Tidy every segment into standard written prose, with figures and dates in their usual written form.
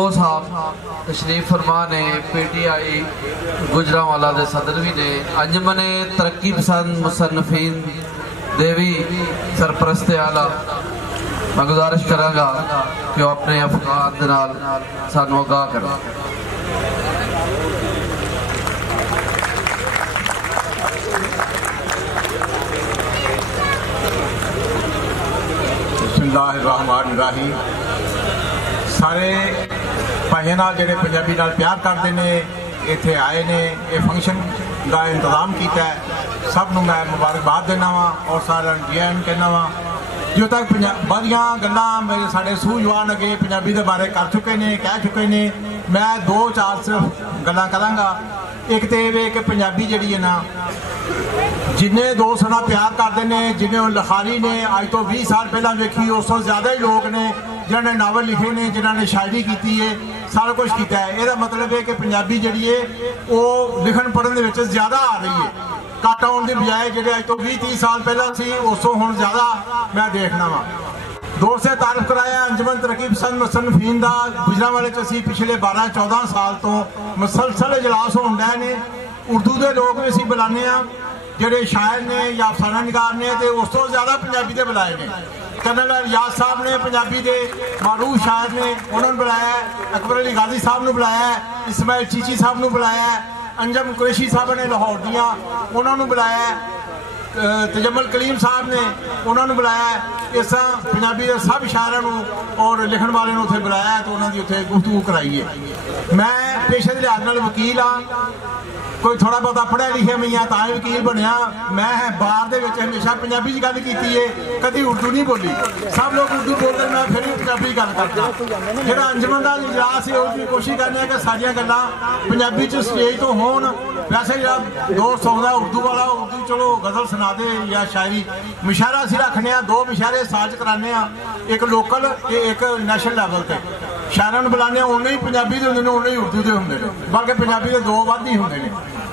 गो साहब तशरीफ फरमा ने, PTI गुजरांवाला के सदर भी ने, अंजमने तरक्की पसंद मुसन्नफीन देवी सरपरस्त आला। मैं गुजारिश करांगा कि वह अपने अफगान दे नाल सानू आगाह करें। बिस्मिल्लाहिर्रहमानिर्रहीम। सारे भाइयों नाल जिहड़े पंजाबी नाल प्यार करते हैं इत्थे आए ने, ये फंक्शन का इंतजाम किया है, सब नूं मैं मुबारकबाद देना वा और सारा जीएन कहना वा। जो तक बड़िया गल्लां मेरे साढ़े सूझवान अगे पंजाबी के बारे कर चुके ने, कह चुके ने, मैं 2-4 सिर्फ गल्लां करांगा। एक तो ये कि पंजाबी जिहड़ी है ना, जिन्हें दोस्त ना प्यार करते हैं, जिन्हें लिखारी ने अज तो 20 साल पहला वेखी, उस तो ज़्यादा ही लोग ने जिन्होंने नावल लिखे ने, जिन्होंने शायरी की है, सारा कुछ किया है। यदा मतलब है कि पंजाबी जिहड़ी है वो लिखन पढ़न दे विच ज़्यादा आ रही है, घट आने की बजाय जो अज तो 20-30 साल पहला सी उस तो हुण ज़्यादा मैं देखना वा। दोस्त ने तारफ कराया अंजमन तरक्की पसंद मुसन्नफीन का। गुजरांवाले असीं पिछले 12-14 साल तो मुसलसल इजलास होण डे ने। उर्दू के लोग भी असीं बुलाने आ, ਜਿਹੜੇ शायर ने या अफसाना निगार ने, तो उस तो ज़्यादा पंजाबी के बुलाए ने। कर्नल रियाज साहब ने पंजाबी के मारूफ शायर ने, उन्होंने बुलाया। अकबर अली गाजी साहब ने बुलाया, इस्माइल चीची साहब ने बुलाया, अंजम कुरैशी साहब ने लाहौर दियाँ उन्होंने बुलाया, तजम्मल कलीम साहब ने उन्होंने बुलाया। इस तरह पंजाबी के सब शायरों और लिखण वाले उत्थे बुलाया, तो उन्होंने उत्थे गुफ्तगू कराई है। मैं पेशे के लिहाज नाल वकील हाँ, कोई थोड़ा बहुत पढ़िया लिखिया मैं हाँ तां वकील बनया। मैं बार दे विच हमेशा पंजाबी गल की है, कभी उर्दू नहीं बोली। सब लोग उर्दू बोलते, मैं फिर भी पंजाबी गल करता। जो अंजमन का इजलास है उसकी कोशिश करने कि सारिया गल्लां पंजाबी च स्टेज तो होण। वैसे जो दोस्त आउंदा उर्दू वाला, उर्दू चलो गज़ल सुना दे या शायरी। मुशायरा असीं रखने 2 मुशायरे साल च कराने, एक लोकल ते एक नैशनल लैवल पर। शायरां नूं बुलाने उन्ने ही पंजाबी दे हुंदे ने, उन्ने ही उर्दू दे हुंदे ने, बल्कि पंजाबी दे 2 वध ही हुंदे ने।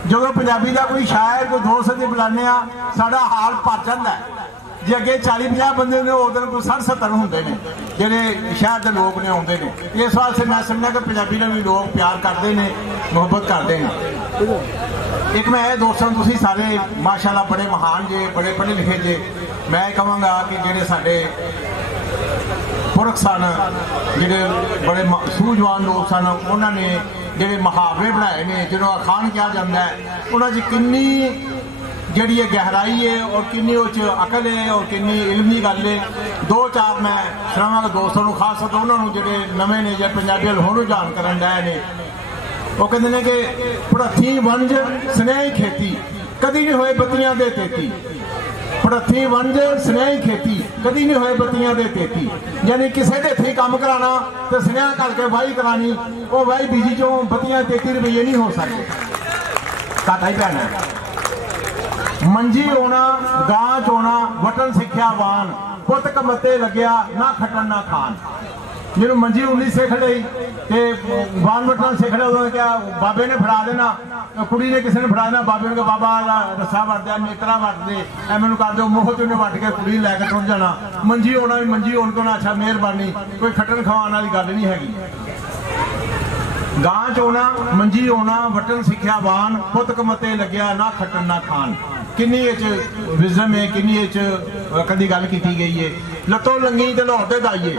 जो पंजाबी का कोई शायर कोई 200 बुलाने साडा हाल भर जाता है। जे अगे 40-50 बंदे ने उस दिन कोई 60-70 होंगे ने जेडे शहर के लोग ने आते हैं। इस वास्ते मैं समझा कि पंजाबी ने भी लोग प्यार करते हैं, मुहब्बत करते हैं। एक मैं दोस्तों तुम सारे माशाअल्लाह बड़े महान जे, बड़े पढ़े लिखे जे। मैं कहूँगा कि जेडे साडे पुरख सन, जेडे बड़े सूझवान लोग सन, उन्होंने ਜਿਹੜੇ ਮੁਹਾਵਰੇ ਬਣਾਏ ਨੇ, ਜਿਹਨੂੰ ਅਖਾਣ ਕਿਹਾ ਜਾਂਦਾ ਹੈ, ਉਹਨਾਂ 'ਚ ਕਿੰਨੀ ਜਿਹੜੀ ਗਹਿਰਾਈ ਹੈ और किन्नी ਉਹ 'ਚ ਅਕਲ है और किन्नी इलमी गल है। 2-4 मैं सुनावांगा दोस्तों को, खास तौर उन्होंने ਜਿਹੜੇ नवे ने ਜਾਂ ਪੰਜਾਬੀ ਵੱਲ ਹੁਣ ਰੁਝਾਨ ਕਰਨ ਡਏ ਨੇ। ਉਹ ਕਹਿੰਦੇ ਨੇ ਕਿ ਪੜੱਥੀ ਵੰਜ ਸਨੇਹੀ ਖੇਤੀ ਕਦੀ ਨਹੀਂ ਹੋਏ ਬੱਤੀਆਂ ਦੇ ਤੇਤੀ। पड़थी वंज स्नेही खेती कदी नहीं होए बत्तियां दे तेती। यानी किसी के हथी काम कराना तो स्नेह करके वाही करानी, वो वाही बीजी चो बत्तियां 33 रुपये नहीं हो सकते। घाटा ही पैना। मंजी होना गां चोना वटन सिक्ख्या वान, पुत कमते लग्या ना खटन ना खान। जिन्हों मंजी उन्नी सिख ली तो वान वटन सिख लिया, उन्होंने क्या बाबे ने फड़ा देना, कुड़ी ने किसी ने फड़ा देना, बाबे ने बाबा रस्सा वट दिया, नेतरा वट दे, मैनू कर दो, मोह चूने वट के कुड़ी लैके टुर जाना। मंजी होना भी मंजी होने को ना, अच्छा मेहरबानी, कोई खटन खवाने वाली गल नहीं हैगी। गां चोना मंजी होना वटन सिक्ख्या वान, पुत कमते लग्या ना खटन ना खान। किन्नी विजडम है, किन्नी कदी गल की गई है। लत्तों लंगी तो लाहौर से दाइए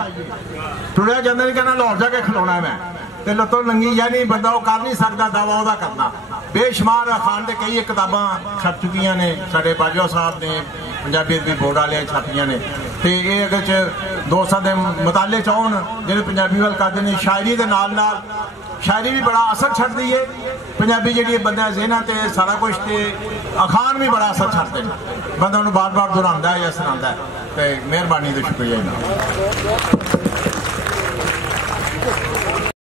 टुरिया जाता नहीं, कहना लाहौर जाके खिलौना मैं, तो लत्तों लंगी यानी बंदा वो कर नहीं सकता, दावा वह करना। बेशुमार अखान से कई किताबां छप चुकी ने, साढ़े बाजवा साहब ने पंजाबी अदबी बोर्ड वाले छापियां ने। तो ये अगर दोस्तों के मुताले चाहन जो पंजाबी वाल करते हैं, शायरी के नाल नाल शायरी भी बड़ा असर छड्डदी है। पंजाबी जी बंदा ज़हनां ते सारा कुछ, तो अखान भी बड़ा असर छड्डदे ने, बंदा उन्होंने बार बार दोहरांदा है या सुनांदा है। तो मेहरबानी तो शुक्रिया।